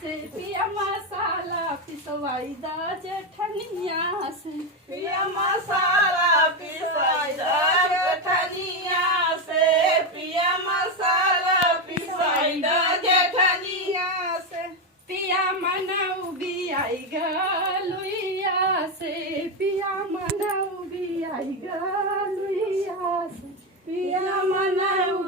से पिया मसाला पिसवाई दा जेठनिया से पिया मसाला पिसाई दा जेठनिया से पिया मसाला पिसाई दा जेठनिया से पिया मनाऊ भी आई गलुइया से पिया मनाऊ भी आई गलुइया से पिया मनाऊ